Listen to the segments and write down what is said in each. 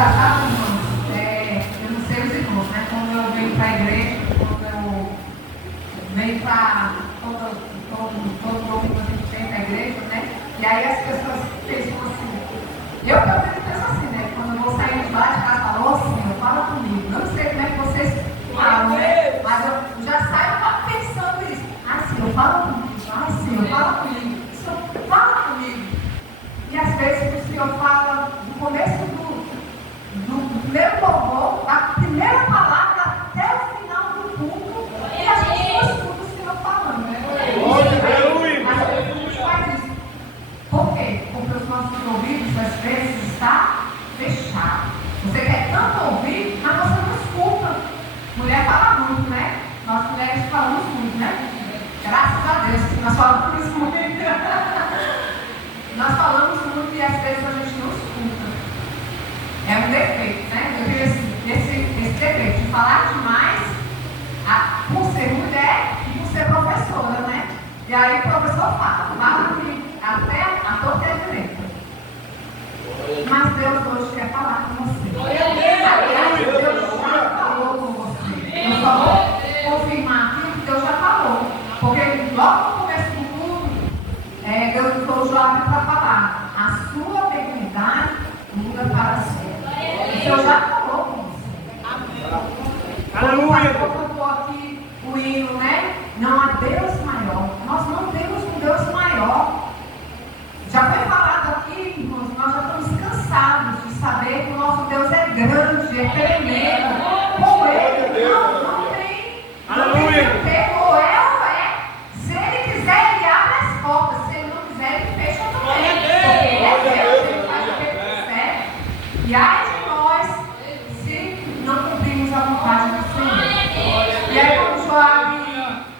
engraçado, irmãos, eu não sei os irmãos, né? Quando eu venho para a igreja, quando eu venho para todo domingo a gente vem para a igreja, né? E aí as pessoas pensam assim, eu também penso assim, né? Quando eu vou sair de lá de casa, falou assim, eu falo comigo. Eu não sei como é que vocês falam, né? Mas eu já saio pensando isso. Ah, sim, eu falo comigo. Ah, sim, eu falo comigo. Senhor, fala comigo. E às vezes o Senhor fala no começo do primeiro louvor, a primeira palavra até o final do culto, e a gente não escuta o Senhor falando, né? Mas a gente faz isso. Por quê? Porque os nossos ouvidos, às vezes, estão fechados. Você quer tanto ouvir, mas você não escuta. Mulher fala muito, né? Nós mulheres falamos muito, né? Graças a Deus, que nós falamos muito. Nós falamos muito e às vezes a gente não escuta. É um defeito, né? Eu tenho esse defeito de falar demais por ser mulher e por ser professora, né? E aí o professor fala comigo até a torta é direita. Mas Deus hoje quer falar com você. Aliás, Deus já falou com você. Eu só vou confirmar aquilo que Deus já falou. Porque logo no começo do culto, Deus usou o jovem para falar. A sua dignidade muda para sempre. O Senhor já falou com você. Aleluia! Quando cantou aqui o hino, né? Não há Deus maior. Nós não temos um Deus maior. Já foi falado aqui, irmãos, nós já estamos cansados de saber que o nosso Deus é grande, é tremendo. Com Ele não tem. Aleluia! Ou é. Se Ele quiser, Ele abre as portas. Se Ele não quiser, Ele fecha também. Porque Ele é Deus, Ele faz o que Ele quiser. E ai de nós, se não cumprirmos a vontade do Senhor. E aí, quando o Joab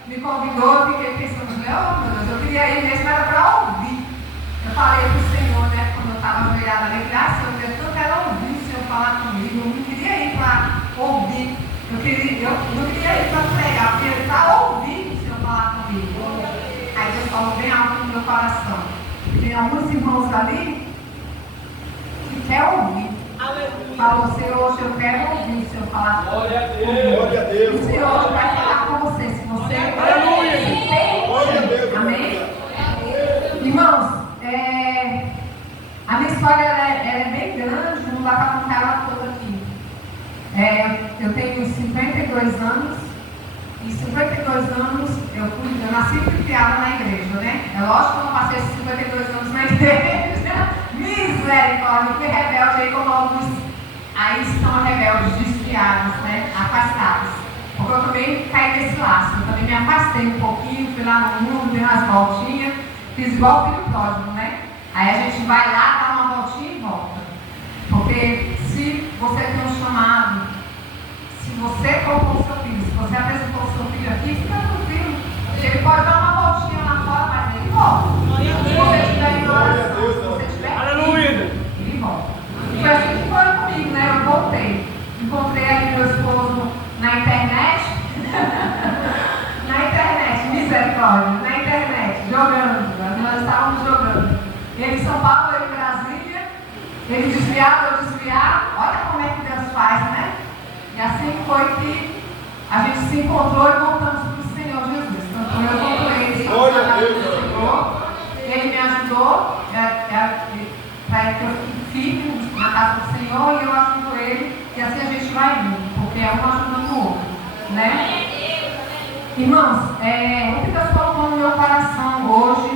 me convidou, eu fiquei pensando, oh meu Deus, eu queria ir mesmo, era para ouvir. Eu falei para o Senhor, né, quando eu estava ajoelhada ali, Senhor, eu tanto era ouvir o Senhor falar comigo, eu não queria ir para ouvir, eu não queria ir para pregar, eu queria ir para ouvir o Senhor falar comigo. Aí Deus falou bem alto no meu coração. Tem alguns irmãos ali que querem ouvir. Aleluia. Falou, Senhor, hoje eu quero ouvir o Senhor falar comigo. Glória a Deus. Glória a Deus. O Senhor hoje vai falar com você, se você aleluia. Glória a Deus. Amém? Irmãos, a minha história ela é bem grande, não dá para contar ela toda aqui. Eu tenho 52 anos, e 52 anos eu nasci e fui criada na igreja, né? É lógico que eu não passei esses 52 anos na igreja. Misericórdia, fui rebelde aí como alguns aí estão rebeldes, desviados, né? Afastados. Porque eu também caí nesse laço, eu também me afastei um pouquinho, fui lá no mundo, dei umas voltinhas. Fiz igual o filho pródigo, né? Aí a gente vai lá, dá uma voltinha e volta. Porque se você tem um chamado, se você colocou o seu filho, se você apresentou o seu filho aqui, fica tranquilo. Ele pode dar uma voltinha lá fora, mas ele volta. Se você estiver em oração, se você estiver aqui, ele volta. E foi assim que foi comigo, né? Eu voltei. Encontrei ali meu esposo na internet. Na internet, misericórdia, na internet, jogando. Nós estávamos jogando. Ele em São Paulo, eu em Brasília. Ele desviado, eu desviado. Olha como é que Deus faz, né? E assim foi que a gente se encontrou e voltamos para o Senhor Jesus. Então eu encontrei ele do Senhor. Ele me ajudou para que eu fique firme na casa do Senhor e eu ajudo ele. E assim a gente vai indo, porque é um ajudando o outro, né? Irmãos, o que Deus colocou no meu coração hoje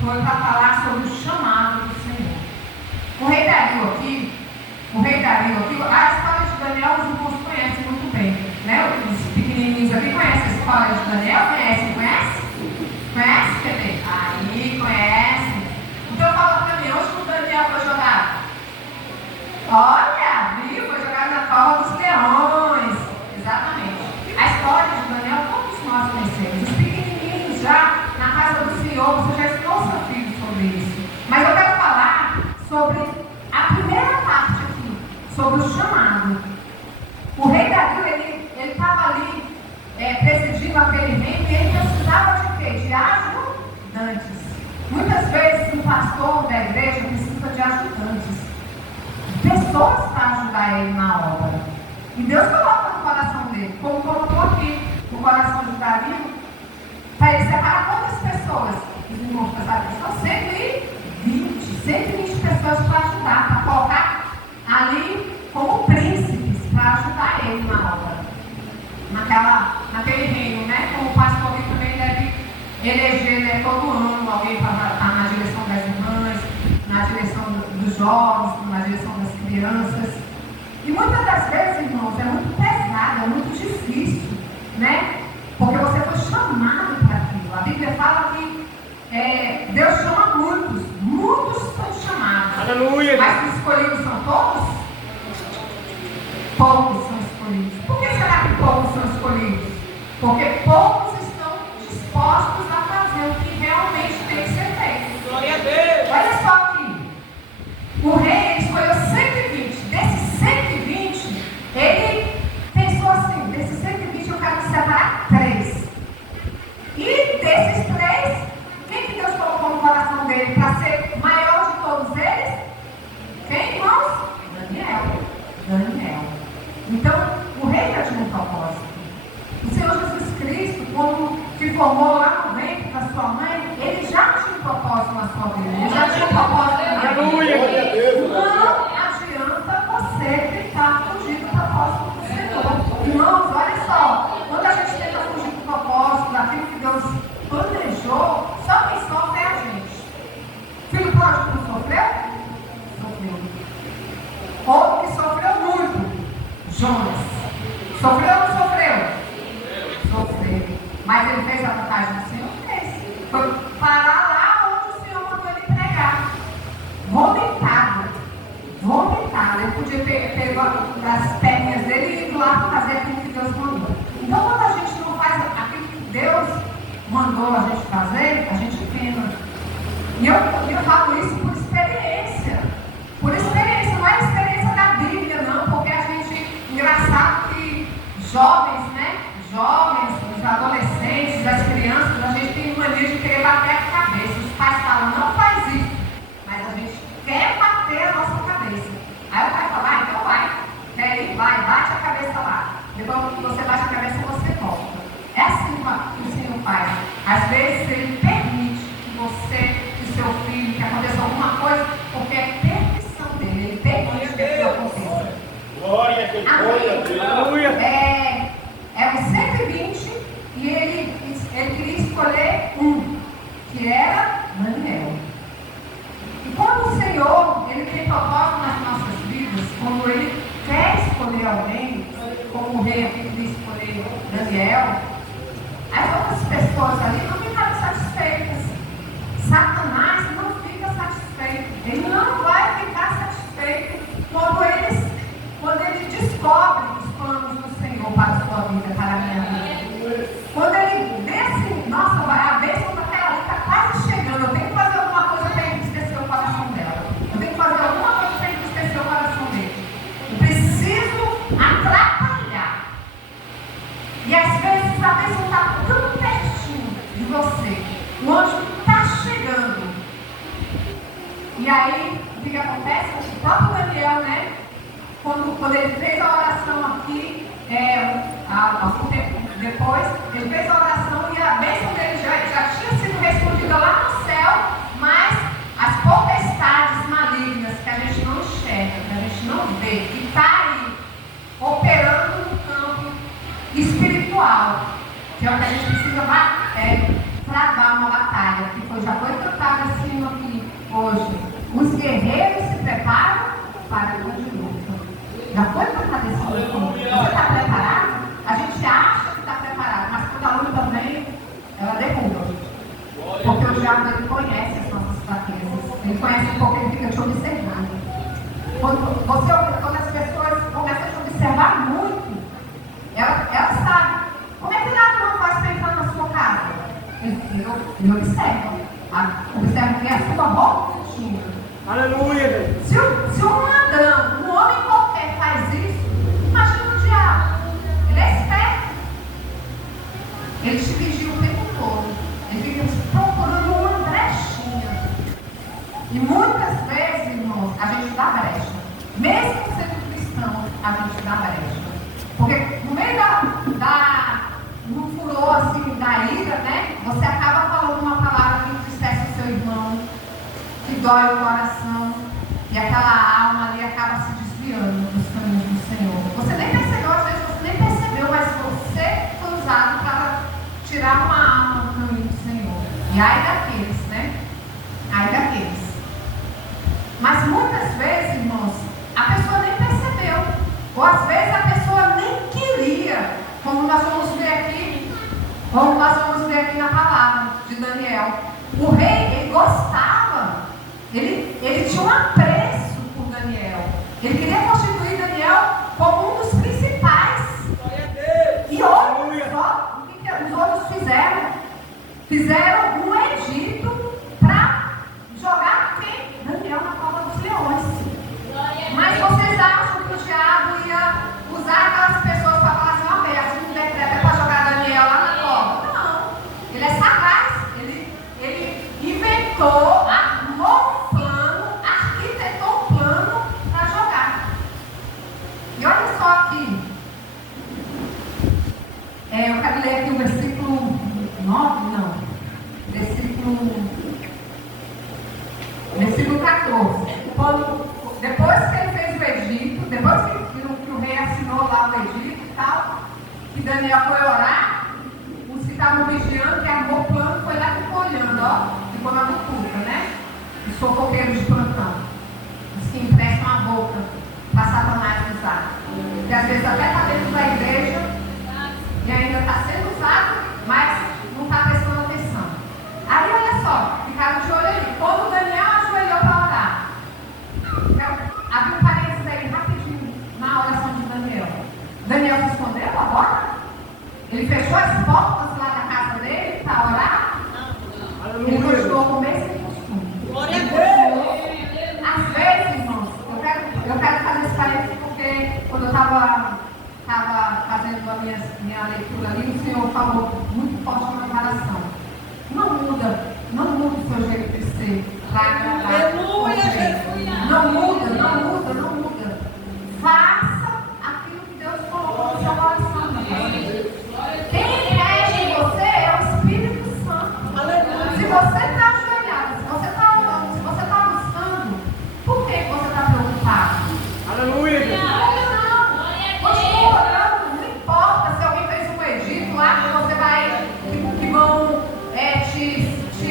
foi para falar sobre o chamado do Senhor. O rei Dario aqui, a história de Daniel os irmãos conhecem muito bem, né? Os pequenininhos aqui conhecem a história de Daniel, conhece? Conhece, Pedro? Aí, conhece. Então fala para mim, onde o Daniel foi jogado? Olha, viu? Foi jogado na cova dos leões. Exatamente. A história de Daniel, todos nós conhecemos. Os pequenininhos já, na casa do Senhor, você já ensinou seu filho sobre isso. Mas eu quero falar sobre a primeira parte aqui, sobre o chamado. O rei Dario, ele estava ali presidindo aquele reino e ele precisava de quê? De ajudantes. Muitas vezes um pastor da igreja precisa de ajudantes. Pessoas para ajudar ajudar ele na obra. E Deus coloca no coração dele, como colocou aqui no coração de Davi, para ele separar quantas pessoas? Os irmãos pensaram que são 120 pessoas para ajudar, para colocar ali como príncipes, para ajudar ele na obra. Naquele reino, né? Como o pastor ali também deve eleger, né, todo ano alguém para estar na direção das irmãs, na direção dos jovens, na direção das crianças. E muitas das vezes, irmãos, é muito pesado, é muito difícil, né? Porque você foi chamado para aquilo. A Bíblia fala que Deus chama muitos são chamados. Aleluia. Mas os escolhidos são todos? Poucos são escolhidos. Por que será que poucos são escolhidos? Porque poucos estão dispostos a fazer o que realmente tem que ser feito. Glória a Deus. Olha só aqui. O rei ele escolheu 120. Desses 120, ele pensou assim: desses 120 eu quero separar 3. E desses 3, quem que Deus colocou no coração dele para ser maior de todos eles? Quem, irmãos? Daniel. Então, o rei já tinha um propósito. O Senhor Jesus Cristo, quando te formou lá no ventre da sua mãe, ele já tinha um propósito na sua vida. Ele já tinha um propósito na sua vida. Não adianta você tentar fugir do propósito do Senhor. Irmãos, olha só. Quando a gente tenta fugir do propósito, daquilo que Deus planejou, só quem sofre é a gente. Filho pródigo não sofreu? Sofreu. Outro que sofreu muito. Jonas. Sofreu ou não sofreu? Sofreu. Mas ele fez a vontade do Senhor? Fez. Foi parar lá onde o Senhor mandou ele pregar. Vomitado. Ele podia pegar as perninhas dele e ir lá para fazer aquilo que Deus mandou. Então, quando a gente não faz aquilo que Deus mandou a gente fazer, a gente pena. E eu falo isso por experiência. Por experiência, não é experiência da Bíblia, não, porque a gente, engraçado que jovens, né? Os adolescentes, as crianças, a gente tem mania de querer bater a cabeça. Os pais falam, não faz isso, mas a gente quer bater a nossa cabeça. Aí o pai fala, então vai. E aí, vai, bate a cabeça lá. Depois que você bate a cabeça, você volta. É assim que o Senhor faz. Às vezes ele permite que você, que o seu filho, que aconteça alguma coisa, porque é permissão dele. Ele permite que aquilo aconteça. Glória a Deus. Aleluia. É os 120 e ele queria escolher um, que era Daniel. E quando o Senhor, ele tem propósito nas nossas vidas, quando ele quer escolher alguém, como o rei aqui queria escolher Daniel, as outras pessoas ali não ficaram satisfeitas. Satanás não fica satisfeito. Ele não vai ficar satisfeito quando ele descobre os planos do Senhor para a sua vida, para a minha vida. Quando ele vê assim, nossa, a bênção daquela ali está quase chegando, eu tenho que fazer alguma coisa para entristecer o coração dela. Eu tenho que fazer alguma coisa para entristecer o coração dele. Eu preciso atrapalhar. E às vezes a bênção está tão pertinho de você. O anjo está chegando. E aí, o que acontece? O próprio Daniel, né? Quando ele fez a oração aqui, algum tempo depois, ele fez a oração e a bênção dele já tinha sido respondida lá no céu, mas as potestades malignas que a gente não enxerga, que a gente não vê, que está aí, operando no campo espiritual, que é o que a gente precisa travar uma batalha, que já foi cantado assim aqui hoje. Os guerreiros se preparam para a grande luta. Já foi cantado esse louvor. Você está preparado? A gente acha que está preparado, mas quando a luta vem, ela derruba. Porque o diabo ele conhece as nossas fraquezas. Ele conhece um pouco, ele fica te observando. Quando as pessoas começam a te observar muito, ela sabe. Como é que o ladrão faz para entrar na sua casa? Ele observa. Observa que é a sua rotina. Aleluia. Se um ladrão, um homem qualquer faz isso, imagina o diabo. Ele é esperto. Ele te vigia o tempo todo. Ele fica procurando uma brechinha. E muitas vezes, irmãos, a gente dá brecha. Mesmo Porque no meio no furor assim, da ira, né? Você acaba falando uma palavra que entristece o seu irmão, que dói o coração, e aquela alma ali acaba se desviando dos caminhos do Senhor. Você nem percebeu, às vezes você nem percebeu, mas você foi usado para tirar uma alma do caminho do Senhor. E ai daqueles, né? Ai daqueles. Mas muitas vezes, irmãos, a pessoa nem percebeu. Ou às vezes a pessoa nem queria, como nós vamos ver aqui na palavra de Daniel. O rei, ele gostava, ele tinha um apreço por Daniel. Ele queria constituir Daniel como um dos principais. E olha só o que os outros fizeram. Fizeram um edito para jogar quem? Daniel na cova dos leões. Mas vocês acham que o diabo ia usar aquelas pessoas para falar assim, ok, assim um decreto é para jogar Daniel lá na cova? Não. Ele é sagaz. Ele inventou um novo plano, arquitetou um plano para jogar. E olha só aqui. Eu quero ler aqui o versículo 9, não. Versículo 14. Depois que ele fez o edito, depois que o rei assinou lá o edito e tal, que Daniel foi orar, os que estavam vigiando, que armou o plano, foi lá e ficou olhando, ó, ficou na cultura, né? Os fofoqueiros de plantão, os que emprestam a boca para Satanás usar. Que às vezes até está dentro da igreja e ainda está sendo usado, mas não está prestando atenção. Aí olha só, ficaram de olho ali. Quando Daniel ajoelhou para orar, abre um parênteses aí rapidinho na oração de Daniel. Daniel se escondeu agora? Ele fechou as portas lá da casa dele para orar? Ele continuou com o mesmo costume. Glória a Deus! Às vezes, irmãos, eu quero fazer esse parênteses porque quando eu estava fazendo a minha leitura ali, o Senhor falou muito forte na oração. Não muda o seu jeito de ser. Não muda. Faça aquilo que Deus colocou no seu coração. Quem rege em você é o Espírito Santo. Se você está ajoelhado, se você está orando, se você está buscando, por que você está preocupado? Aleluia! Continua orando, não importa se alguém fez um edito lá que você vai, que vão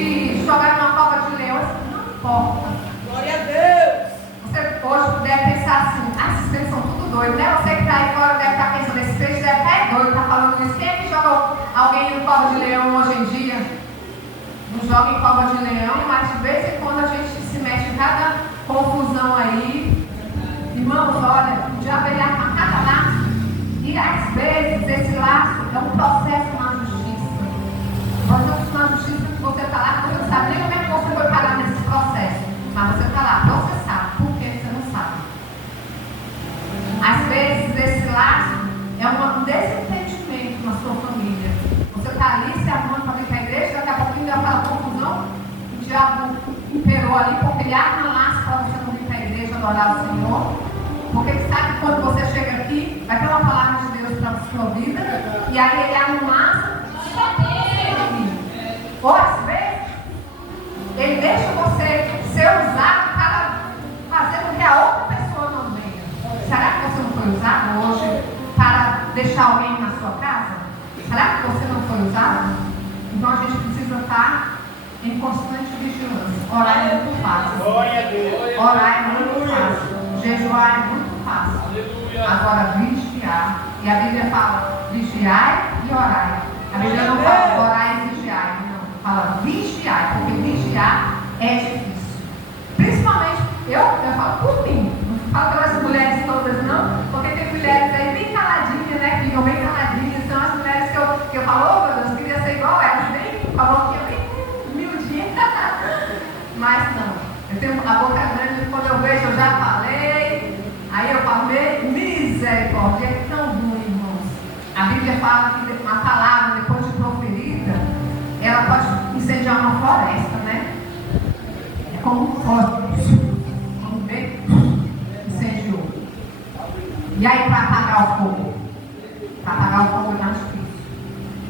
te jogar numa cova de leões, não importa. Glória a Deus! Você hoje deve pensar assim, esses crentes são tudo doidos, né? Você que está aí fora deve estar pensando, esse crente deve estar doido, está falando isso. Quem é que joga alguém em cova de leão hoje em dia? Não joga em cova de leão, mas de vez em quando a gente se mete em cada confusão aí. Irmãos, olha, o diabo ele arma cada laço. E às vezes esse laço é um processo na justiça. Processo na justiça que você está lá, você não sabe nem como é que você foi parar nesse processo. Mas você está lá, você sabe. Por que você não sabe? Às vezes esse laço é um desentendimento na sua família. Você está ali se arrumando para vir para a igreja, daqui a pouquinho deu aquela confusão, o diabo imperou ali, porque ele arma laço para você não vir para a igreja adorar o Senhor. Porque sabe que quando você chega aqui, vai ter uma palavra de Deus para a sua vida, e aí ele arma um laço só para você aqui. Ou às vezes, ele deixa você ser usado para fazer com que a outra pessoa não venha. Será que você não foi usado hoje para deixar alguém na sua casa? Será que você não foi usado? Então a gente precisa estar em constante vigilância. Orar é muito fácil. Glória a Deus! Orar é muito fácil. Jejuar é muito fácil. Agora vigiar. E a Bíblia fala vigiai e orai. A Bíblia não fala orai e vigiai. Não. Fala vigiai. Porque vigiar é difícil. Principalmente, eu falo por mim. Não falo pelas mulheres todas não. Porque tem mulheres aí bem caladinhas, né? Que ficam bem caladinhas. São as mulheres que eu falo, oh meu Deus, queria ser igual elas. Bem, falou que eu bem humildinha. Mas não. Eu tenho a boca grande, quando eu vejo, eu já falei. Aí eu falei, misericórdia, é tão ruim, irmãos. A Bíblia fala que uma palavra, depois de proferida, ela pode incendiar uma floresta, né? É como um fogo. Vamos ver? Incendiou. E aí, para apagar o fogo? Para pagar o fogo é mais difícil.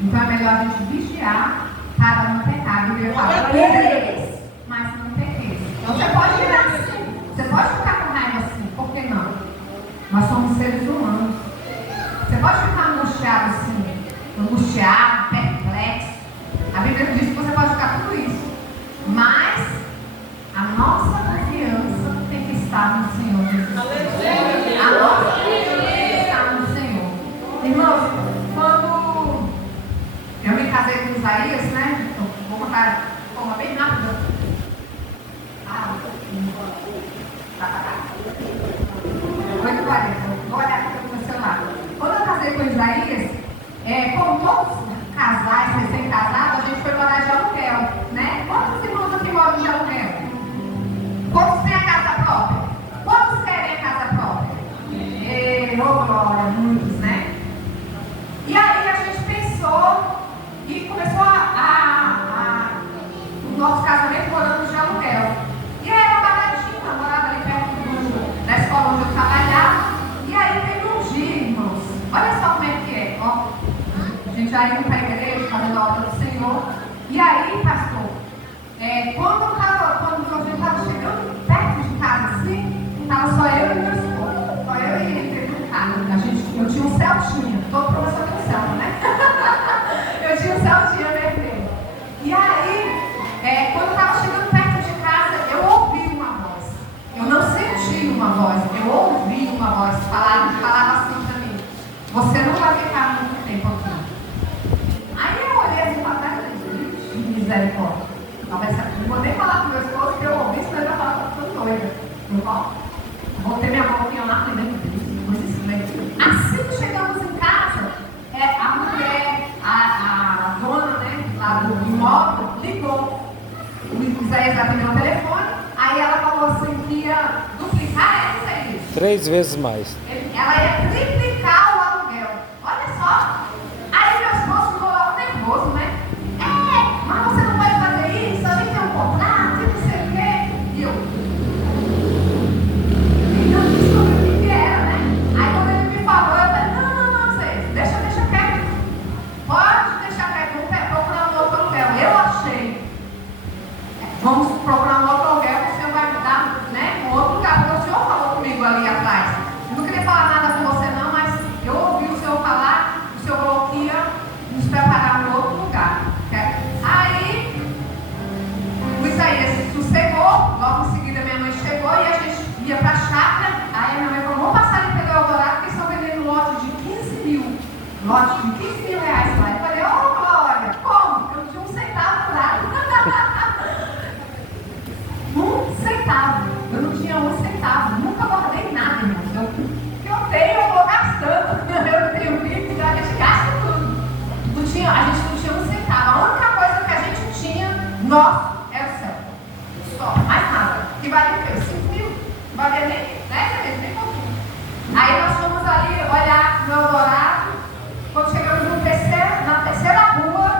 Então é melhor a gente vigiar para não pecar. Eu ia falar, mas não pequeis. Então você pode virar assim. Você pode ficar com raiva assim. Por que não? Nós somos seres humanos. Você pode ficar angustiado assim. Angustiado, perplexo. A Bíblia diz que você pode ficar tudo isso. Mas a nossa confiança tem que estar no Senhor Jesus. A nossa confiança tem que estar no Senhor. Irmãos, quando eu me casei com Isaías, né? Vou contar de forma bem rápida. Tá parado? 8h40. Vou olhar aqui no meu celular. Quando eu casei com Isaías, como todos casais, recém-casados, a gente foi morar de aluguel, né? Quantos irmãos aqui moram de aluguel? Quantos têm a casa própria? Quantos querem a casa própria? Oh glória, muitos, né? E aí a gente pensou e começou o nosso casamento morando de aluguel. E aí era baratinho, eu morava ali perto da escola onde eu trabalhava. E aí teve um dia, irmãos, olha só como é que é, ó. A gente já ia para a igreja, fazendo a obra do Senhor. E aí, pastor, quando a gente estava chegando perto de casa assim, estava só eu e meu esposo. Só eu e ele no carro. Eu tinha um Celtinha, todo professor tem um Celta, né? Eu tinha um Celtinha vermelho. E aí, quando eu estava chegando perto de casa, eu ouvi uma voz. Eu não senti uma voz, eu ouvi uma voz. Falava assim para mim: você não vai ficar muito tempo aqui. Aí eu olhei assim para trás e disse: misericórdia. Não vou nem falar com meu esposo que eu ouvi, senão ele vai falar que eu estou doida. Eu botei minha mãozinha lá e falei: coisa estranha. Assim chegamos em casa, a mulher, a dona, né, lá do imóvel, ligou. O Isaías atendeu o telefone, aí ela falou assim que ia duplicar, Isaías? 3 vezes mais. Ela ia triplicar o aluguel. Olha só. Aí meu esposo ficou logo nervoso, né? Mas você não pode fazer isso, a gente tem um contrato, e não sei o quê. E eu descobri o que era, né? Aí quando ele me falou, eu falei: não, vocês, deixa quieto. Pode deixar quieto, vamos procurar um outro aluguel. Eu achei. Vamos procurar um outro aluguel, que o senhor vai me dar, né, um outro lugar, porque o senhor falou comigo ali atrás. Eu não queria falar nada com você não, mas eu ouvi o senhor falar, o senhor falou que ia nos preparar um outro lugar. Aí o Isaías sossegou, logo em seguida minha mãe chegou e a gente ia para a chácara. Aí a minha mãe falou: vamos passar ali pelo Eldorado, porque estão vendendo lote de 15 mil. Lote de 15 mil reais lá. Eu falei: ô glória, como? Eu não tinha um centavo por lá. Um centavo. Eu não tinha um centavo. Nunca guardei nada, irmão. Eu tenho, eu vou gastando. Eu tenho filho, a gente gasta tudo. A gente não tinha um centavo. A única coisa que a gente tinha, nosso, era o céu. Só, mais nada. Que valia o quê? 5 mil. Não valia nem pouquinho. Aí nós fomos ali olhar no Eldorado. Quando chegamos na terceira rua,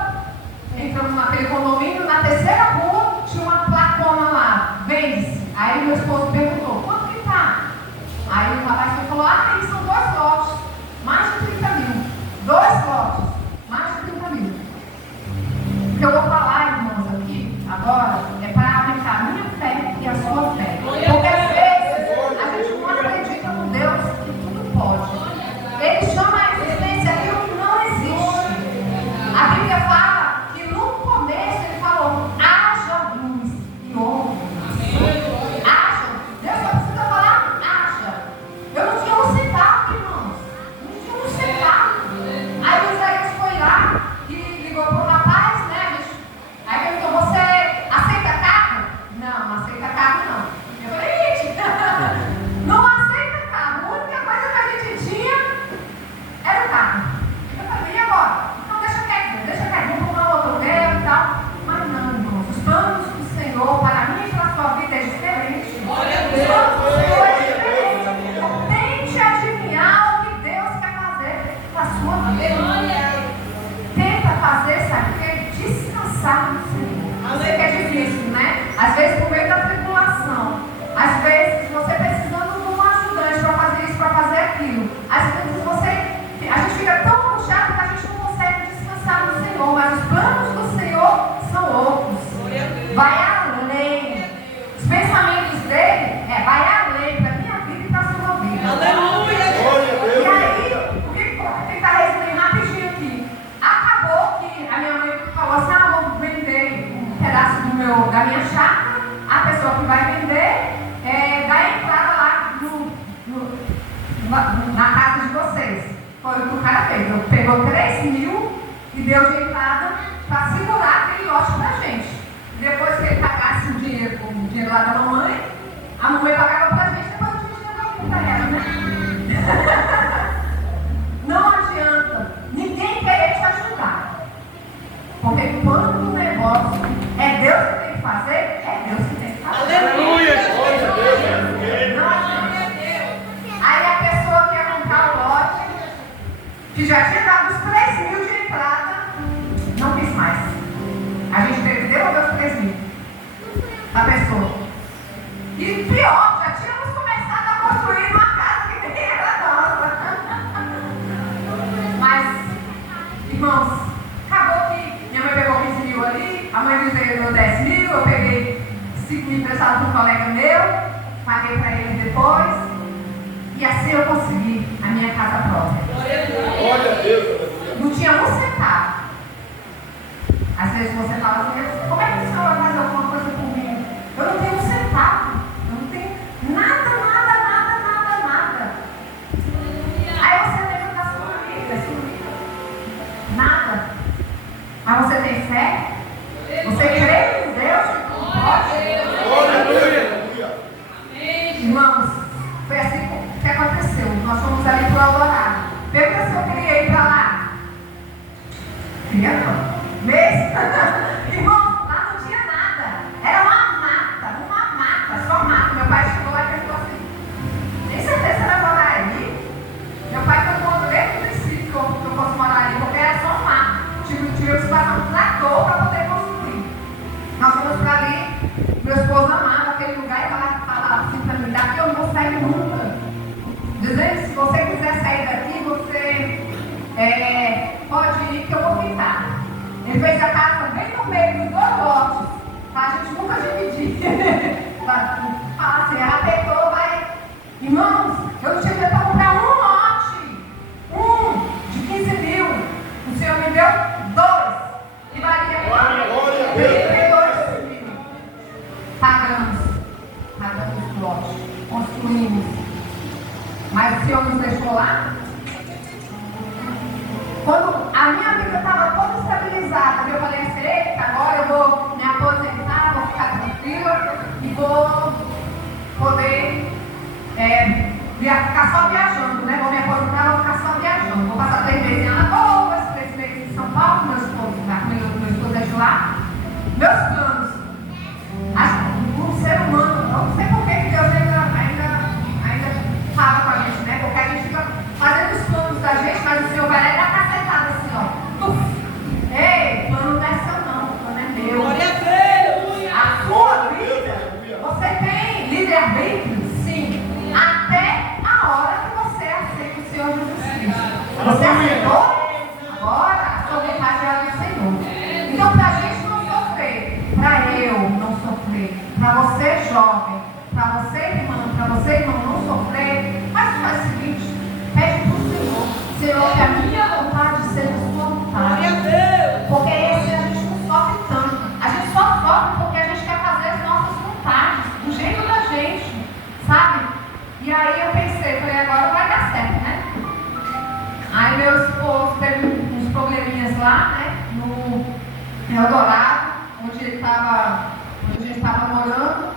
entramos naquele condomínio, na terceira rua tinha uma placona lá: vende-se. Aí meu esposo perguntou: quanto que tá? Aí o rapaz falou: eles são 2 lotes, mais de 30 mil. 2 lotes, mais de 30 mil. O que eu vou falar, irmãos, aqui, agora, é para aumentar a minha fé e a sua fé. Porque às vezes a gente não acredita no Deus que tudo pode. Ele chama a existência aquilo que não existe. A Bíblia fala que no começo ele falou: haja luz e houve. Haja. Deus só precisa falar: haja. Eu não tinha um centavo. na casa de vocês. Foi o que o cara fez. Ele pegou 3 mil e deu de entrada para segurar aquele lote pra gente. Depois que ele pagasse o dinheiro lá da mamãe, a mamãe pagava pra gente, depois a gente ia pra ela, né? Não adianta ninguém querer te ajudar. Porque quando o negócio é Deus que tem que fazer, é Deus que tem que fazer. Aleluia! Não adianta. Aí a pessoa quer comprar o lote, que já tinha dado os 3 mil de entrada, não quis mais. A gente teve que devolver os 3 mil da pessoa. E pior, já tínhamos começado a construir uma casa que nem era nossa. Mas, irmãos, acabou que minha mãe pegou 15 mil ali, a mãe deu 10 mil, eu peguei 5 mil emprestados de um colega meu, paguei para ele depois, e assim eu consegui a minha casa própria. Glória a Deus! Não tinha um centavo. Às vezes você fala assim, como é que o senhor vai fazer alguma coisa por mim? Eu não tenho um centavo, eu não tenho nada. Aí você lembra da sua vida, nada. Mas você tem fé? Você crê em Deus que tudo pode? Aleluia! Irmãos, foi assim que aconteceu. Nós fomos ali para o Eldorado. Pergunta se eu queria ir para lá. Queria não. Mesmo? Irmãos, lá não tinha nada. Era uma mata, só mata. Meu pai chegou lá e perguntou assim: tem certeza que você vai morar aí? Meu pai falou desde o princípio que eu fosse morar ali, porque era só um mato. Tivemos que passar um trator para poder construir. Nós fomos para ali, meu esposo amava aquele lugar e falava assim para mim: daqui eu não vou sair nunca. Dizendo, se você quiser sair daqui, você pode ir que eu vou ficar. Ele fez a casa bem no meio dos 2 lotes, para a gente nunca dividir. Fala assim, ela pegou, vai. Irmãos, eu tinha que comprar um lote, de 15 mil. O Senhor me deu 2, que valia 32 mil. Pagamos o lote, construímos. Mas o Senhor nos deixou lá. Quando a minha vida estava toda estabilizada, eu falei assim: eita, agora eu vou me aposentar, vou ficar tranquila e vou poder ficar só viajando, né? Vou me aposentar, vou ficar só viajando. Vou passar 3 meses em Alagoas, 3 meses em São Paulo, meu esposo é de lá. Meus planos. Um ser humano, eu não sei por que Deus ainda fala com a gente, né? Porque a gente fica fazendo os planos da gente, mas o Senhor vai lá e dá cacetada assim, ó. Ei, plano não é seu não, o plano é meu. Glória a Deus! A sua vida, você tem livre-arbítrio? Sim. Até a hora que você aceita o Senhor Jesus Cristo. Você aceitou? Agora a sua vontade é a do Senhor. Então, para a gente não sofrer, para eu não sofrer, para você jovem, para você irmão não sofrer, faz o seguinte: pede para o Senhor, Senhor, que a minha vontade seja a sua vontade. Glória a Deus! Porque esse a gente não sofre tanto. A gente só sofre porque a gente quer fazer as nossas vontades, do jeito da gente, sabe? E aí eu pensei, falei, agora vai dar certo, né? Aí meu esposo teve uns probleminhas lá, né? No Eldorado, onde a gente estava morando.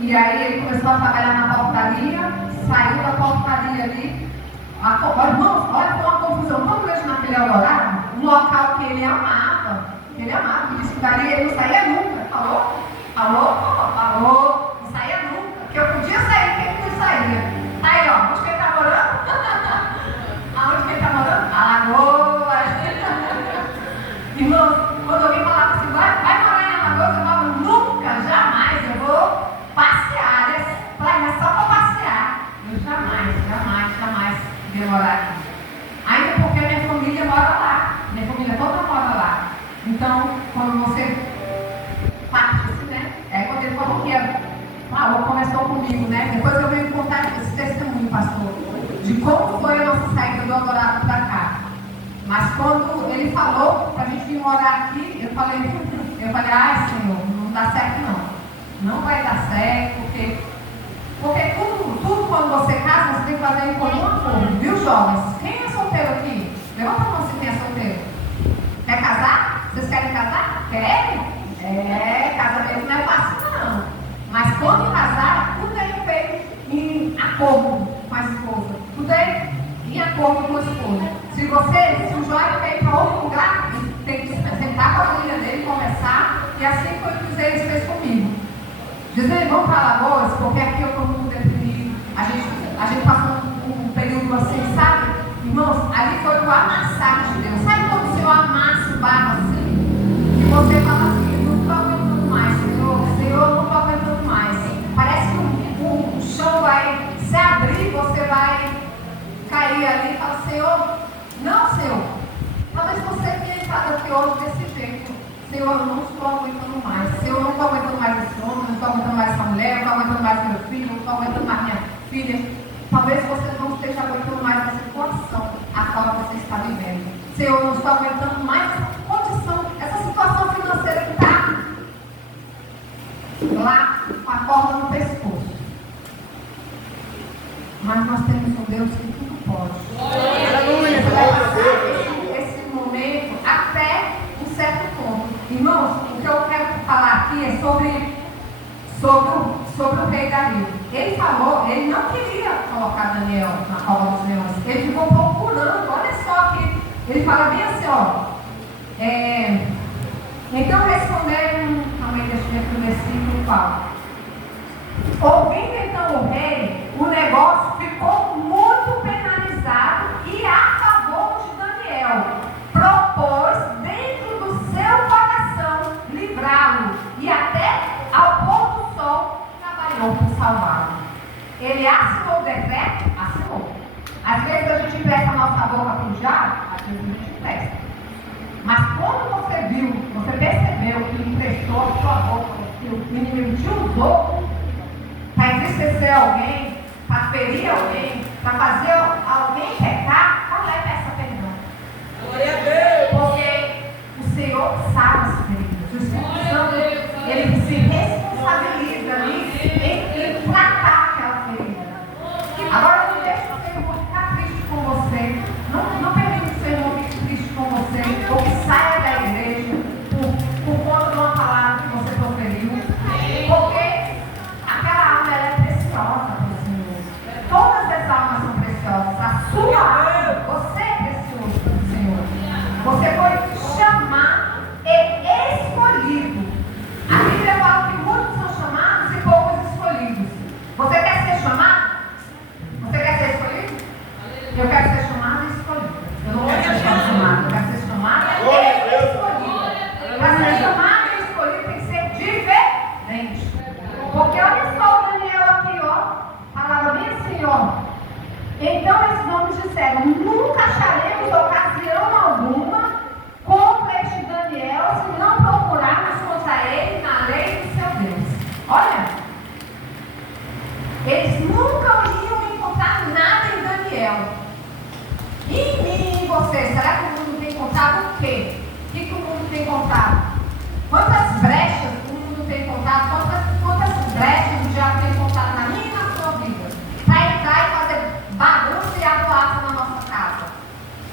E aí ele começou a trabalhar na portaria, saiu da portaria ali. Irmãos, olha, foi uma confusão tão grande naquele Eldorado, um local que ele amava, que disse que dali ele não saía nunca. Falou, não saía nunca, que eu podia sair, que ele não saía. Aí, ó, onde que ele está morando? Aonde que ele está morando? Alagoas. Irmãos, quando alguém falava assim, vai morar em Alagoas, eu falava, nunca, jamais, eu vou passear, é só para passear. Eu jamais ia morar aqui. Ainda porque minha família mora lá, minha família toda mora lá. Então, quando você parte assim, né? Quando ele falou que começou comigo, né? Depois eu venho contar esse testemunho, pastor, de como foi a nossa saída do Eldorado para cá. Mas quando ele falou para a gente vir morar aqui, eu falei, ai Senhor, não dá certo não. Não vai dar certo, porque tudo quando você casa, você tem que fazer em comum acordo, viu, jovens? Quem é solteiro aqui? Levanta a mão se quem é solteiro. Quer casar? Vocês querem casar? Querem? Casamento não é fácil, não. Mas quando casar, tudo é feito em acordo com a esposa. Tudo é em acordo com a esposa. Se o jovem quer ir para outro lugar, tem que sentar com a família dele, conversar. E assim foi o que eles fez comigo. Dizer, vamos para Alagoas, porque aqui eu estou muito deprimido. A gente passou um período assim, sabe? Irmãos, ali foi o amassar de Deus. Sabe quando o Senhor amassa o barro assim? E você fala assim, não estou aguentando mais, Senhor, não estou aguentando mais. Parece que o chão vai se abrir, você vai cair ali e fala, Senhor, não, Senhor. Talvez você tenha entrado aqui hoje desse jeito. Senhor, eu não estou aguentando mais. Senhor, eu não estou aguentando mais esse homem, não estou aguentando mais essa mulher, não estou aguentando mais meu filho, não estou aguentando mais minha filha. Talvez você não esteja aguentando mais essa situação a qual você está vivendo. Senhor, eu não estou aguentando mais essa condição, essa situação financeira que está lá com a corda no pescoço. Mas nós temos um Deus que tudo pode. Aleluia! Você vai passar esse momento até um certo ponto. Irmãos, o que eu quero falar aqui é sobre o rei Dario. Ele falou, ele não queria colocar Daniel na cova dos leões. Ele ficou procurando, olha só que ele fala bem assim, ó. Então responderam, calma aí, deixa eu ver aqui o versículo qual. Ouvindo então o rei, o negócio ficou muito penalizado e a favor de Daniel. Propôs dentro do seu coração livrá-lo e até ao pôr do sol trabalhou por salvá-lo. Ele assinou o decreto? Assinou. Às vezes a gente empresta a nossa boca para o diabo, às vezes a gente empresta. Mas quando você percebeu que emprestou a sua boca, que o inimigo te usou para entristecer alguém, para ferir alguém, para fazer alguém pecar, vai lá e peça perdão. Glória a Deus. Porque o Senhor sabe as feridas. O Espírito Santo, ele se responsabiliza em tratar aquela ferida. Agora não deixe o Senhor ficar triste com você. Não permita que o Senhor fique triste com você, ou que saia da igreja por conta de uma palavra que você proferiu. Porque aquela alma ela é preciosa para o Senhor. Todas as almas são preciosas. A sua alma, você é precioso para o Senhor. Você foi chamado e escolhido. A Bíblia fala que muitos são chamados e poucos escolhidos. Você quer ser chamado? Você quer ser escolhido? Eu quero ser chamado e escolhido. Eu não quero ser chamado, eu quero ser chamado e escolhido. Para ser chamado e escolhido tem que ser diferente. Porque olha só o Daniel aqui, ó. Falava bem assim, ó. Então esses homens disseram: nunca acharemos ocasião alguma contra este Daniel se não procurarmos contra ele na lei do seu Deus. Olha, eles nunca iriam encontrar nada em Daniel. E em mim e em você, será que o mundo tem encontrado o quê? O que o mundo tem encontrado? Quantas brechas o mundo tem encontrado? Quantas brechas o diabo tem encontrado na minha e na sua vida? Para entrar e fazer bagunça e atuar na nossa casa.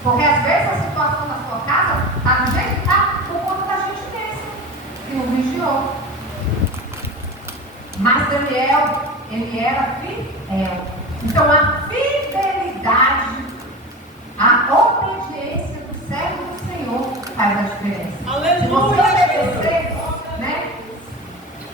Porque às vezes a situação da sua casa está do jeito que está por conta da gente mesmo, que não vigiou. Mas Daniel, ele era fiel. Então a fidelidade, a obediência do servo do Senhor faz a diferença. Aleluia. Se você obedecer, né?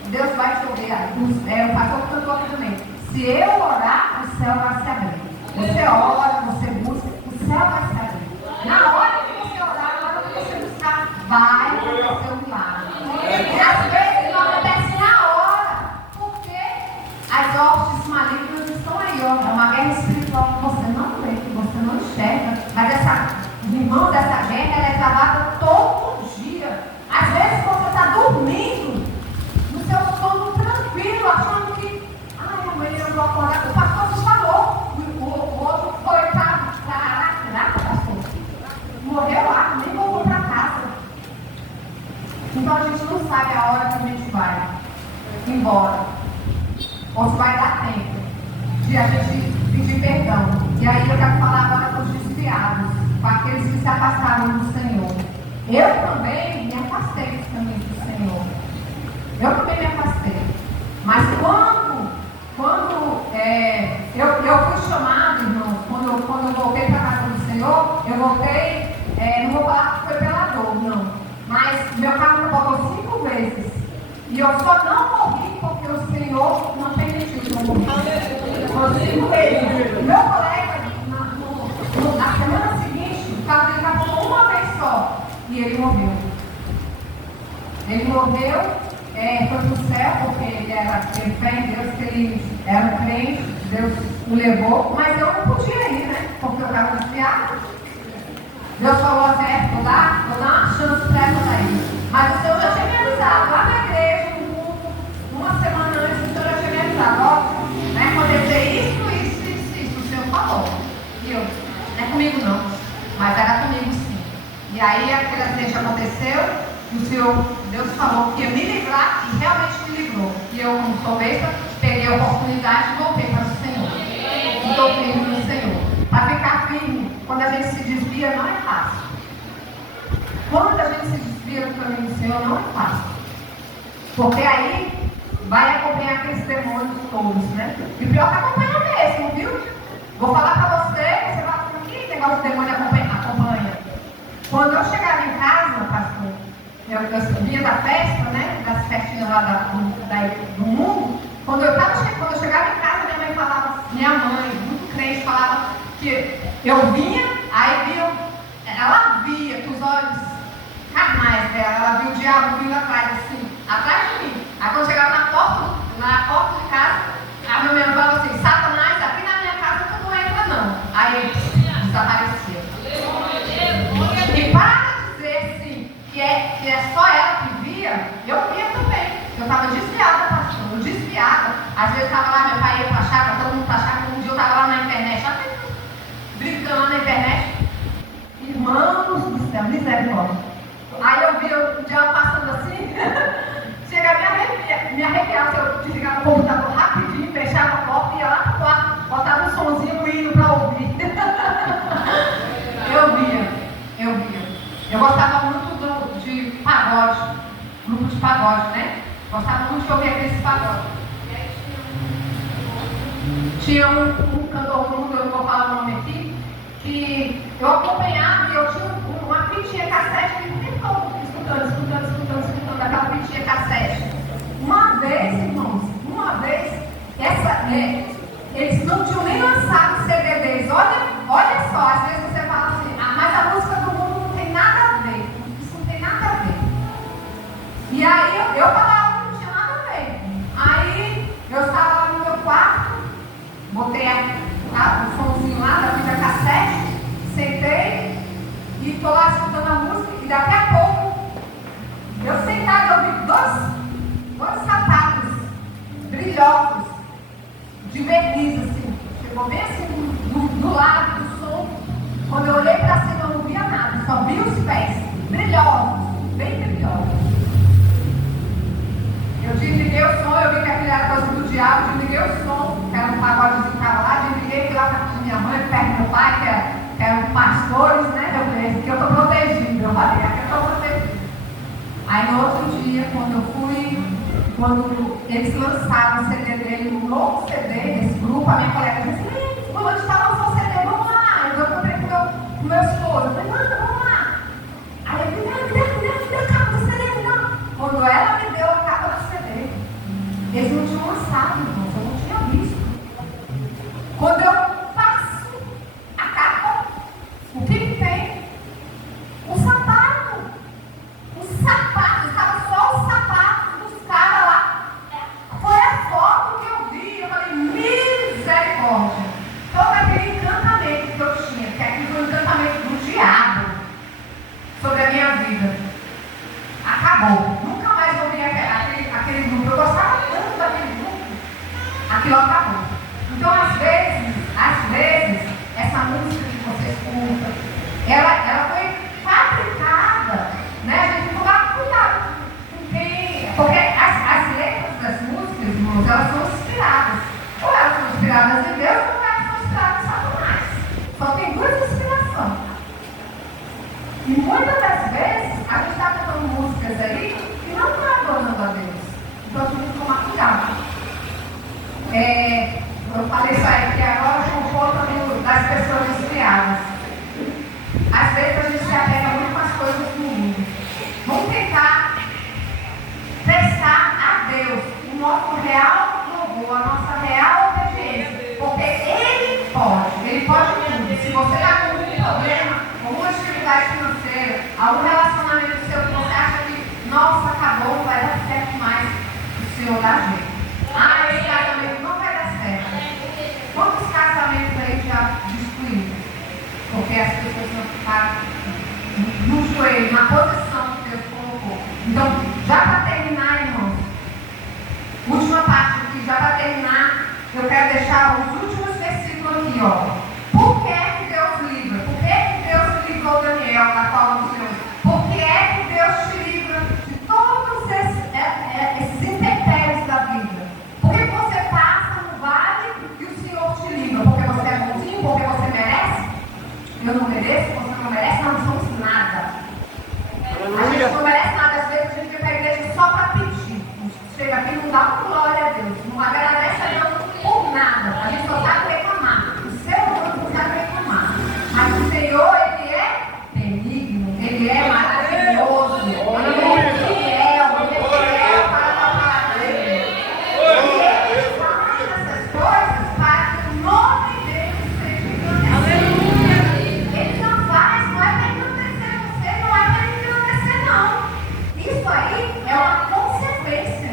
Deus vai te ouvir. O pastor cantou aqui também. Se eu orar, o céu vai se abrir. Você ora, você busca, o céu vai se abrir. Na hora que você orar, na hora que você buscar, vai acontecer um milagre. E às vezes não acontece na hora, porque as hostes malignas estão aí, ó. É uma guerra espiritual que você não vê, que você não enxerga. Mas irmão, dessa guerra ela é travada todo dia. Às vezes você está dormindo no seu sono tranquilo, achando que amanhã eu vou acordar. O pastor falou, o outro foi para Araquara, pastor. Morreu lá, nem voltou para casa. Então a gente não sabe a hora que a gente vai embora. Ou se vai dar tempo. de a gente pedir perdão. E aí eu quero falar agora com os desviados, com aqueles que se afastaram do Senhor. Eu também me afastei dos caminhos do Senhor. Eu também me afastei. Mas quando eu fui chamado, irmãos, quando eu voltei para a casa do Senhor, eu voltei, não vou falar que foi pela dor, não. Mas meu carro botou 5 vezes. E eu só não morri porque o Senhor não permitiu que eu morresse. Foram 5 vezes. Meu colega, na semana seguinte, o carro dele capou uma vez só. E ele morreu. Ele morreu, foi para o céu, porque ele fé em Deus, que ele era um crente, Deus o levou, mas eu não podia ir, né? Porque eu estava desviado. Deus falou até, vou dar uma chance para ela daí. Mas o Senhor já tinha me avisado, lá na igreja, no mundo, uma semana antes, o Senhor já tinha me avisado, ó, vai acontecer isso, o Senhor falou. E eu, não é comigo não, mas era comigo sim. E aí aquele acidente aconteceu, e o Senhor, Deus falou que ia me livrar, e realmente me livrou. E eu, como sou besta, peguei a oportunidade e voltei para o Senhor. E estou firme no Senhor. Para ficar firme, quando a gente se desvia, não é fácil. Quando a gente se desvia do caminho do Senhor, não é fácil. Porque aí vai acompanhar aqueles demônios todos, né? E pior que acompanha mesmo, viu? Vou falar para você vai falar, que negócio de demônio acompanha. Quando eu chegava em casa, pastor, eu vinha da festa, né? Das festinhas lá do mundo. Quando eu chegava em casa, minha mãe falava, minha mãe, muito crente, falava que eu vinha, aí ela via com os olhos carnais dela, ela via o diabo vindo atrás, assim, atrás de mim. Aí quando eu chegava na porta de casa, a minha mãe falava assim, Satanás, aqui na minha casa tu não entra não. Aí ele desaparecia. E para dizer assim, que é só ela que via, eu via também. Eu estava desviada, pastor, eu desviada. Às vezes estava lá, meu pai ia para a chácara, todo mundo para a chácara. Um dia eu estava lá na internet, brincando lá na internet. Irmãos do céu, misericórdia. Aí eu vi o diabo passando assim, chega a me arrepiar, se eu desligava o computador rapidinho, fechava a porta e ia lá para o quarto, botava um sonzinho, um hino para ouvir. Eu via. Eu gostava muito de pagode, grupo de pagode, né? Gostava muito de ouvir aqueles pagodes. Tinha um cantor mundo, eu não vou falar o nome aqui, que eu acompanhava e eu tinha uma fitinha cassete que nem todo escutando aquela fitinha cassete. Uma vez, irmãos, eles não tinham nem lançado CDs. Olha só, às vezes você fala assim, mas a música do mundo não tem nada a ver. Isso não tem nada a ver. E aí eu falava que não tinha nada a ver. Aí eu estava lá no meu quarto, botei o somzinho lá da fita cassete, sentei e estou lá escutando a música e daqui a pouco eu sentado eu vi dois sapatos brilhosos de verniz assim, chegou bem assim do lado do som. Quando eu olhei para cima eu não via nada, só vi os pés brilhosos, bem brilhosos. Eu desliguei o som, eu vi que aquilo era coisa do diabo, desliguei o som, que era um pagodezinho que estava lá, desliguei, fui lá para casa da minha mãe, perto do meu pai, que eram pastores, né? Eu falei, que eu estou protegido, eu falei, aqui eu estou protegido. Aí no outro dia, quando eles lançaram o CD dele, um novo CD desse grupo, a minha colega disse assim, fulano está lançando o CD, vamos lá. Eu comprei com meu esposo, eu falei, manda, vamos lá. Aí eu falei, me deu a capa do CD, não. Quando ela me deu a capa do CD, eles não tinham lançado, irmãos, eu não tinha visto. Quando eu passo a capa, o que tem? Um sapato. Estava só os sapatos dos caras lá. Foi a foto que eu vi, eu falei, misericórdia. Toda aquele Algum relacionamento seu que você acha que, nossa, acabou, não vai dar certo mais, o Senhor dá jeito. Ah, esse casamento não vai dar certo. Quantos casamentos aí já destruíram? Porque as pessoas não ficaram no joelho, na posição que Deus colocou. Então, já para terminar, irmãos, última parte aqui, já para terminar, eu quero deixar os últimos versículos aqui, ó. Por que é que Deus livra? Por que é que Deus livrou Daniel da cova dos leões? Por que é que Deus te livra de todos esses intempéries da vida? Por que você passa no vale e o Senhor te livra? Porque você é bonzinho? Porque você merece? Eu não mereço? Você não merece? Nós não somos nada. A gente não merece nada. Às vezes a gente vem para a igreja só para pedir. Chega aqui e não dá uma glória a Deus. Não agradece a Deus por nada. A gente só sabe reclamar. O seu Deus não sabe reclamar. Mas o Senhor, Ele é benigno. Ele é maravilhoso. Ele é fiel. Ele é fiel para a palavra dele. Ele faz essas coisas para que o nome dele seja engrandecido. Ele não faz, não é para engrandecer você, não é para engrandecer, não. Isso aí é uma consequência.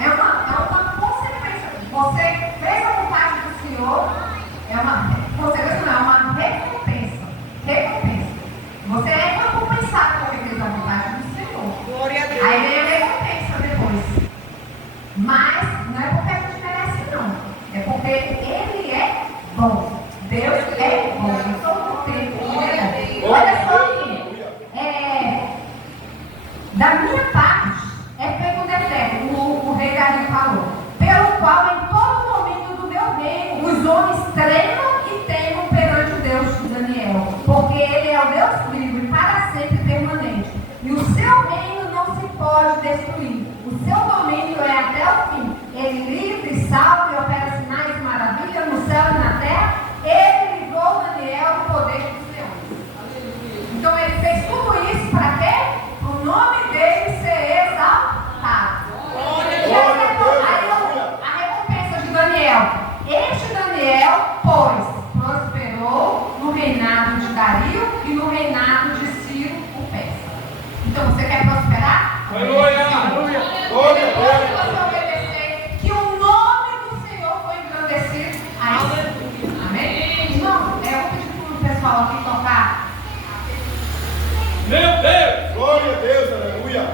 É uma consequência. Você fez a vontade do Senhor, é uma consequência, não, é uma recompensa. Recompensa. Você é recompensado porque fez a vontade do Senhor. Glória a Deus. Aí vem a recompensa depois. Mas não é porque a gente merece, não. É porque Ele é bom. Deus é bom. Em todo o tempo Ele é bom. Olha só aqui. Da minha parte, é feito um decreto, o rei Dario falou, pelo qual em todo domínio do meu reino os homens tremam e temam perante o Deus de Daniel, porque Ele é o Deus livre, para sempre permanente, e o seu reino não se pode destruir. O seu domínio é até o fim. Ele livre, salva e opera sinais e maravilhas no céu e na terra. Ele livrou Daniel do poder dos leões. Então ele fez tudo isso para quê? Para o nome dele ser exaltado. A recompensa de Daniel. Este Daniel, pois, prosperou no reinado de Dario e no reinado de Ciro o Persa. Então você quer prosperar? Aleluia! Depois que você obedecer, que o nome do Senhor foi engrandecido. Amém? Irmão, eu vou pedir para o pessoal aqui tocar. Meu Deus! Glória a Deus, aleluia!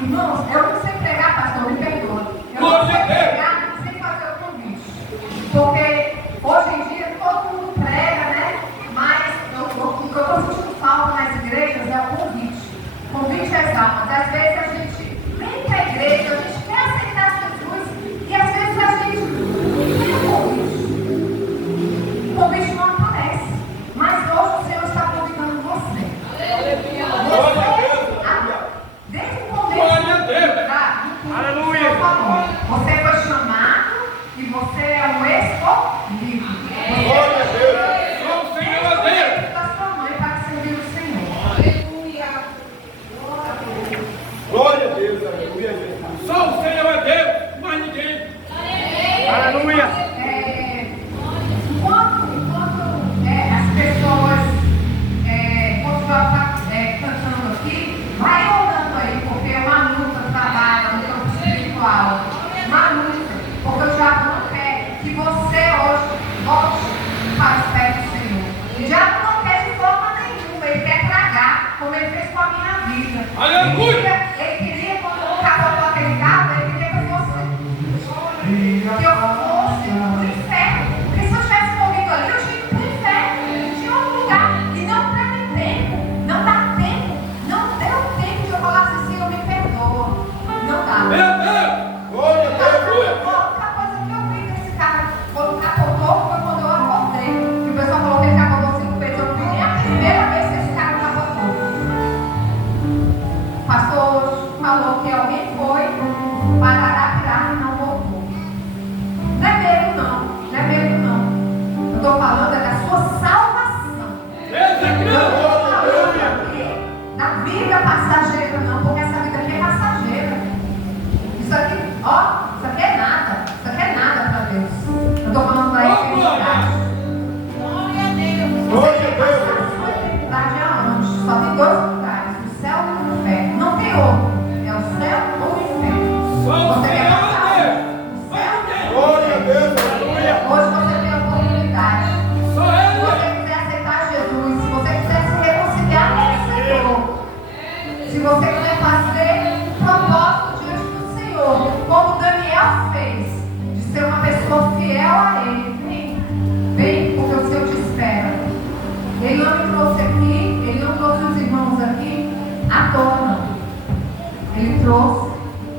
Irmãos, eu não sei pregar, pastor, me perdoa. Eu não sei pregar sem fazer o convite. Porque hoje em dia todo mundo prega, né? Mas o que eu estou sentindo falta nas igrejas é o convite. O convite às almas. Às vezes a gente vem para a igreja, a gente quer aceitar Jesus e às vezes a gente não tem o convite. O convite não aparece. Mas hoje o Senhor está convidando você. Desde o começo, Aleluia! você foi chamado e você é um escolhido. Glória a Deus! Só o Senhor é Deus! Da sua mãe para servir o Senhor. Glória a Deus, aleluia, Jesus! Só o Senhor é Deus, mais ninguém! Aleluia! Enquanto as pessoas continuam cantando aqui, vai orando aí, porque é uma luta trabalha no campo espiritual. Uma luta, porque o diabo não quer que você hoje volte para os pés do Senhor. O diabo não quer de forma nenhuma, ele quer tragar, como ele fez com a minha vida. Aleluia! Ele queria, quando eu capotou aquele carro, ele queria que eu fosse pro inferno. Porque se eu tivesse morrido ali, eu tinha ido pro inferno. Tinha outro lugar. E não teve tempo. Não dá tempo. Não deu tempo de eu falar assim, Senhor, me perdoa. Não dá. Meu Deus! Glória a Deus! Outra coisa que eu vi nesse carro, quando capotou, foi quando eu acordei. E o pessoal falou que ele capotou 5 vezes. Eu vi nem a primeira vez que esse carro capotou. O pastor falou que alguém foi para Arapiraca e não voltou. Não é medo, não. Não é medo, não. Eu estou falando é da sua salvação. Deus é Eu não grande! estou falando aqui da vida passageira, não, porque essa vida aqui é passageira. Isso aqui, ó, isso aqui é nada.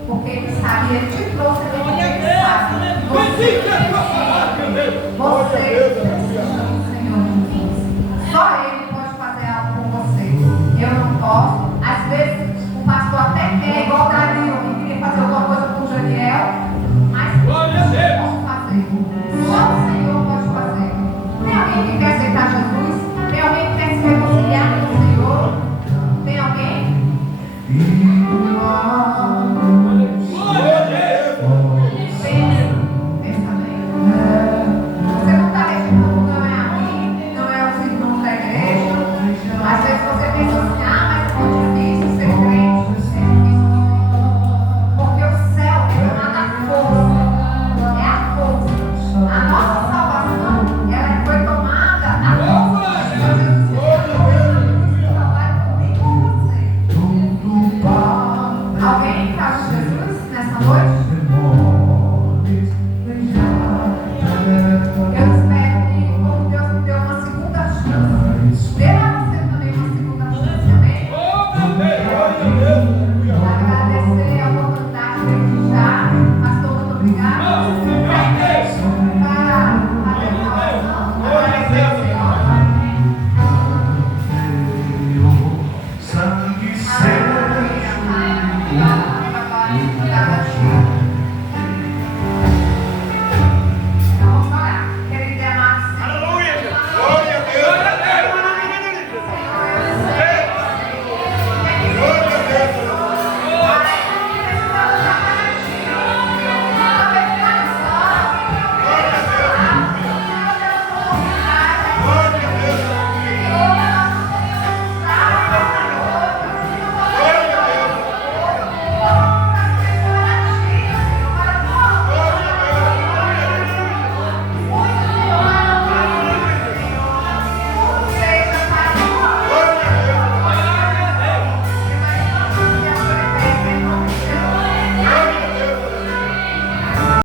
Porque Ele sabe, Ele te trouxe aqui porque Ele Glória a sabe. Deus. Bendito é a tua palavra, meu Deus. Você precisa do Senhor Jesus. Só Ele pode fazer algo por você. Eu não posso. Às vezes o pastor até quer, igual Dario, que queria fazer alguma coisa por Daniel, mas Glória a eu Deus. não posso fazer. Só o Senhor pode fazer. Tem alguém que quer aceitar Jesus? Tem alguém que quer se reconciliar com o Senhor? Tem alguém? Glória a Deus. Pensa bem. Você não está legitimando, não é a mim, não é os irmãos da igreja. Às vezes você pensa assim, ah, mas é muito difícil ser crente. É difícil. Porque o céu é chamada força. É a força. A nossa salvação, ela foi tomada a força de Jesus. Vai comigo com você. Alguém está com Jesus nessa noite?